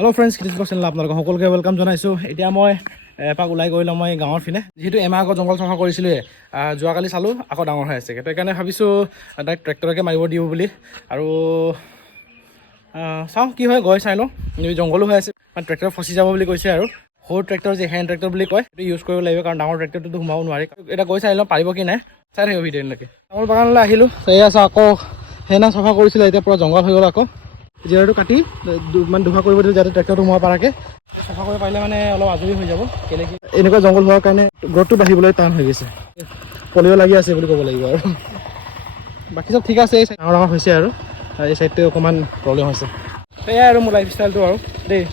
Hello' friends, Krishna channel আপোনালোকক সকলোকে welcome জনাইছোঁ। এতিয়া মই এপাক ওলাই গৈ ল'ম মই গাঁৱৰ পিনে, যিহেতু এমাহ আগত জংঘল চাফা কৰিছিলোঁৱে। যোৱাকালি চালোঁ আকৌ ডাঙৰ হৈ আছে, তো সেইকাৰণে ভাবিছোঁ ডাইৰেক্ট ট্ৰেক্টৰকে মাৰিব দিওঁ বুলি। আৰু চাওঁ কি হয়, গৈ চাই লওঁ। জংঘলো হৈ আছে, মানে ট্ৰেক্টৰ ফচি যাব বুলি কৈছে। আৰু সৰু ট্ৰেক্টৰ যে হেণ্ড ট্ৰেক্টৰ বুলি কয়, সেইটো ইউজ কৰিব লাগিব, কাৰণ ডাঙৰ ট্ৰেক্টৰটোতো সোমাব নোৱাৰি। এতিয়া গৈ চাই লওঁ পাৰিব কি নাই, চাই থাকিব ভিডিঅ'লৈকে। তামোল বাগানলৈ আহিলোঁ, এয়া আছে আকৌ সেইদিনা চাফা কৰিছিলে, এতিয়া পূৰা জংঘল হৈ গ'ল। আকৌ জিৰাটো কাটি মানে দুভাগ কৰিব দিলোঁ, যাতে ট্ৰেক্টৰটো সোমাব পৰাকৈ। চাফা কৰিব পাৰিলে মানে অলপ আজৰি হৈ যাব। কেলেকি এনেকুৱা জংঘল হোৱাৰ কাৰণে গ্ৰথটো বাঢ়িবলৈ টান হৈ গৈছে, পলিঅ' লাগি আছে বুলি ক'ব লাগিব। আৰু বাকী চব ঠিক আছে, এই ডাঙৰ ডাঙৰ হৈছে, আৰু এই চাইডটো অকণমান প্ৰব্লেম হৈছে। সেয়াই আৰু মোৰ লাইফ ষ্টাইলটো আৰু দেই।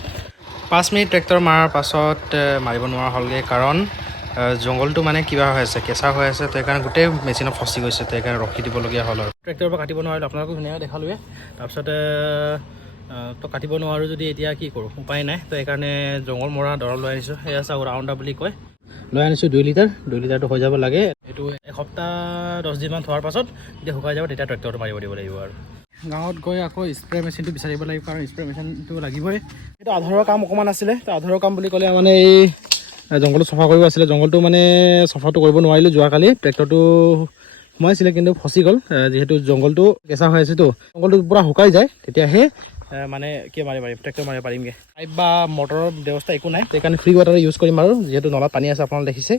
5 মিনিট ট্ৰেক্টৰ মৰাৰ পাছত মাৰিব নোৱাৰা হ'লগৈ, কাৰণ জংঘলটো মানে কিবা হৈ আছে, কেঁচা হৈ আছে। তো সেইকাৰণে গোটেই মেচিনত ফচি গৈছে, তো সেইকাৰণে ৰখি দিবলগীয়া হ'ল। আৰু ট্ৰেক্টৰৰ পৰা কাটিব নোৱাৰিলোঁ, আপোনালোকক ধুনীয়াকৈ দেখালোৱে। তাৰপিছতে তো কাটিব নোৱাৰোঁ যদি এতিয়া কি কৰোঁ, উপায় নাই। তো সেইকাৰণে জংঘল মৰা দৰৱ লৈ আনিছোঁ। সেয়া চাওক, ৰাউণ্ডা বুলি কয়, লৈ আনিছোঁ 2 লিটাৰ। 2 লিটাৰটো হৈ যাব লাগে। এইটো এসপ্তাহ 10 দিনমান থোৱাৰ পাছত যেতিয়া শুকাই যাব, তেতিয়া ট্ৰেক্টৰটো মাৰিব দিব লাগিব। আৰু গাঁৱত গৈ আকৌ স্প্ৰে মেচিনটো বিচাৰিব লাগিব, কাৰণ স্প্ৰে মেচিনটো লাগিবই। এইটো আধাৰৰ কাম অকণমান আছিলে। তো আধাৰৰ কাম বুলি ক'লে মানে এই জংঘলটো চাফা কৰিব আছিলে। জংঘলটো মানে চাফাটো কৰিব নোৱাৰিলোঁ যোৱাকালি, ট্ৰেক্টৰটো সোমাইছিলে কিন্তু ফচি গ'ল। যিহেতু জংঘলটো কেঁচা হৈ আছেতো, জংঘলটো পূৰা শুকাই যায়, তেতিয়াহে মানে কি মাৰিব পাৰিম, ট্ৰেক্টৰ মাৰিব পাৰিমগৈ। পাইপ বা মটৰৰ ব্যৱস্থা একো নাই, সেইকাৰণে ফ্ৰী ৱাটাৰ ইউজ কৰিম। আৰু যিহেতু নলাত পানী আছে, আপোনালোকে দেখিছে।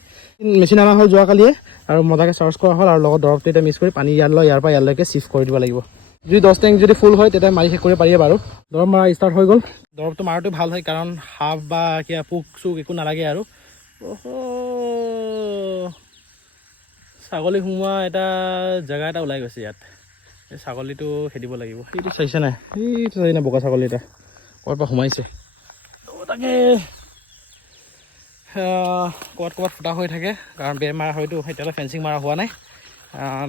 মেচিন অনা হ'ল যোৱাকালিয়ে, আৰু মজাকৈ চাৰ্জ কৰা হ'ল। আৰু লগত দৰৱটো এতিয়া মিক্স কৰি পানী ইয়াৰ পৰা ইয়ালৈকে চিফ্ট কৰি দিব লাগিব। যদি 10 টেংক যদি ফুল হয়, তেতিয়া মাৰি শেষ কৰিব পাৰিব। বাৰু দৰৱ মাৰা ষ্টাৰ্ট হৈ গ'ল। দৰৱটো মাৰাটো ভাল হয়, কাৰণ সাপ বা কিবা পোক চোক একো নালাগে। আৰু ছাগলী সোমোৱা এটা জেগা এটা ওলাই গৈছে ইয়াত। এই ছাগলীটো খেদিব লাগিব। সেইটো চাইছে নাই, সেইটো চাই নাই, বগা ছাগলী এটা ক'ৰবাৰ পৰা সোমাইছে। তাকে ক'ৰবাত ফুটা হৈ থাকে, কাৰণ বেৰ মাৰা হয়তো। এতিয়ালৈ ফেঞ্চিং মাৰা হোৱা নাই।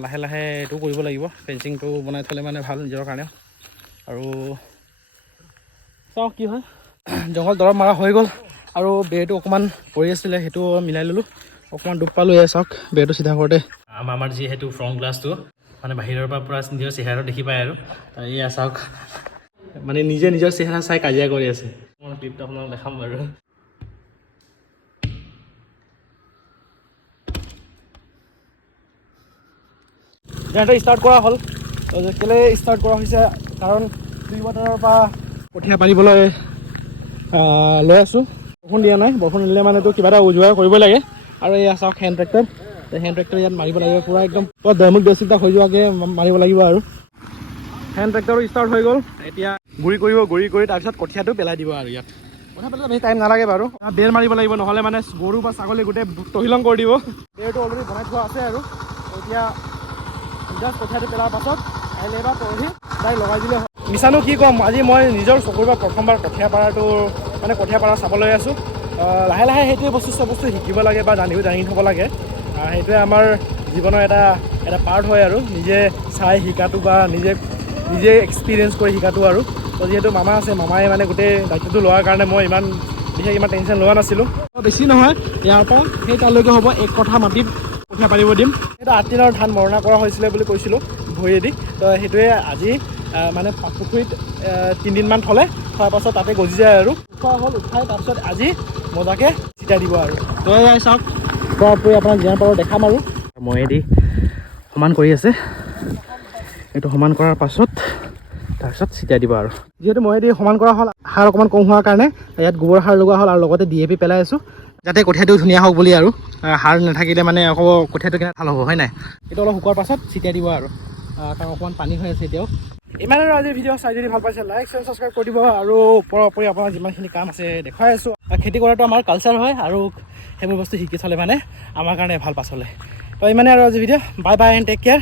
লাহে লাহে এইটো কৰিব লাগিব, ফেঞ্চিংটো বনাই থ'লে মানে ভাল নিজৰ কাৰণেও। আৰু চাওঁ কি হয়। জংঘল দৰৱ মাৰা হৈ গ'ল, আৰু বেৰটো অকণমান পৰি আছিলে, সেইটো মিলাই ল'লোঁ। অকণমান দুখ পালোঁ। এয়া চাওক, বেৰটো চিধা কৰোঁতে আমাৰ যিহেতু ফ্ৰণ্ট গ্লাছটো মানে বাহিৰৰ পৰা পূৰা নিজৰ চেহেৰাটো দেখি পায়। আৰু এয়া চাওক, মানে নিজে নিজৰ চেহেৰা চাই কাজিয়া কৰি আছে। মই ক্লিপটো আপোনালোকক দেখাম বাৰু। যেনেকৈ ষ্টাৰ্ট কৰা হ'ল, কেলৈ ষ্টাৰ্ট কৰা হৈছে, কাৰণ ফ্ৰী ৱাটাৰৰ পৰা কঠীয়া পাৰিবলৈ লৈ আছোঁ। বৰষুণ দিয়া নাই, বৰষুণ দিলে মানেতো কিবা এটা উজুৱাই কৰিব লাগে। আৰু এয়া চাওক, হেণ্ড ট্ৰেক্টৰ। হেণ্ড ট্ৰেক্টৰ ইয়াত মাৰিব লাগিব, পূৰা একদম পূৰা ডেমুক বেছিটা হৈ যোৱাকৈ মাৰিব লাগিব। আৰু হেণ্ড ট্ৰেক্টৰো ষ্টাৰ্ট হৈ গ'ল। এতিয়া গুড়ি কৰি তাৰপিছত কঠীয়াটো পেলাই দিব। আৰু ইয়াত কঠীয়া পেলালে বেছি টাইম নালাগে বাৰু। বেৰ মাৰিব লাগিব, নহ'লে মানে গৰু বা ছাগলী গোটেই তহিলং কৰি দিব। বেৰটো অলৰেডি বনাই থোৱা আছে। আৰু এতিয়া জাষ্ট কঠীয়াটো পেলাৰ পাছত কাইলৈ বা পৰহি ডাইৰেক্ট লগাই দিলে হয়। মিছানো কি ক'ম, আজি মই নিজৰ চকুৰ পৰা প্ৰথমবাৰ কঠীয়া পাৰাটো মানে কঠীয়া পাৰা চাবলৈ আছোঁ। লাহে লাহে সেইটোৱে চব বস্তু শিকিব লাগে বা জানি থ'ব লাগে। সেইটোৱে আমাৰ জীৱনৰ এটা পাৰ্ট হয়। আৰু নিজে চাই শিকাটো বা নিজে এক্সপিৰিয়েঞ্চ কৰি শিকাটো। আৰু যিহেতু মামা আছে, মামাই মানে গোটেই দায়িত্বটো লোৱাৰ কাৰণে মই ইমান টেনশ্যন লোৱা নাছিলোঁ। বেছি নহয়, ইয়াৰ পৰা সেই তালৈকে হ'ব 1 কঠা মাটিত কঠীয়া পাৰিব দিম। সেইটো 8 দিনৰ ধান মৰণা কৰা হৈছিলে বুলি কৈছিলোঁ ভৰিয়েদি। তো সেইটোৱে আজি মানে পুখুৰীত 3 দিনমান থ'লে, থোৱাৰ পাছত তাতে গজি যায়। আৰু উঠোৱা হ'ল, উঠাই তাৰপিছত আজি মজাকৈ চিটাই দিব। আৰু তো এয়াই চাওক, পুৰা আপোনাক যিমান পাৰোঁ দেখাম। আৰু ময়েদি সমান কৰি আছে, এইটো সমান কৰাৰ পাছত তাৰপিছত চিটাই দিব। আৰু যিহেতু ময়েদি সমান কৰা হ'ল, সাৰ অকণমান কম হোৱাৰ কাৰণে ইয়াত গোবৰ সাৰ লগোৱা হ'ল, আৰু লগতে DAP পেলাই আছোঁ, যাতে কঠীয়াটো ধুনীয়া হওক বুলি। আৰু সাৰ নাথাকিলে মানে আকৌ কঠীয়াটো কেনে ভাল হ'ব, হয় নাই। এইটো অলপ শুকোৱাৰ পাছত চিটাই দিব। আৰু কাৰণ অকণমান পানী হৈ আছে এতিয়াও। ইমান আৰু আজি ভিডিঅ' চাই যদি ভাল পাইছে, লাইক শ্বেয়াৰ ছাবস্ক্ৰাইব কৰি দিব। আৰু ওপৰি আপোনাৰ যিমানখিনি কাম আছে দেখুৱাই আছোঁ। খেতি কৰাটো আমাৰ কালচাৰ হয়, আৰু সেইবোৰ বস্তু শিকি থ'লে মানে আমাৰ কাৰণে ভাল পাছলৈ। তো ইমানে আৰু আজি video'. Bye bye and take care.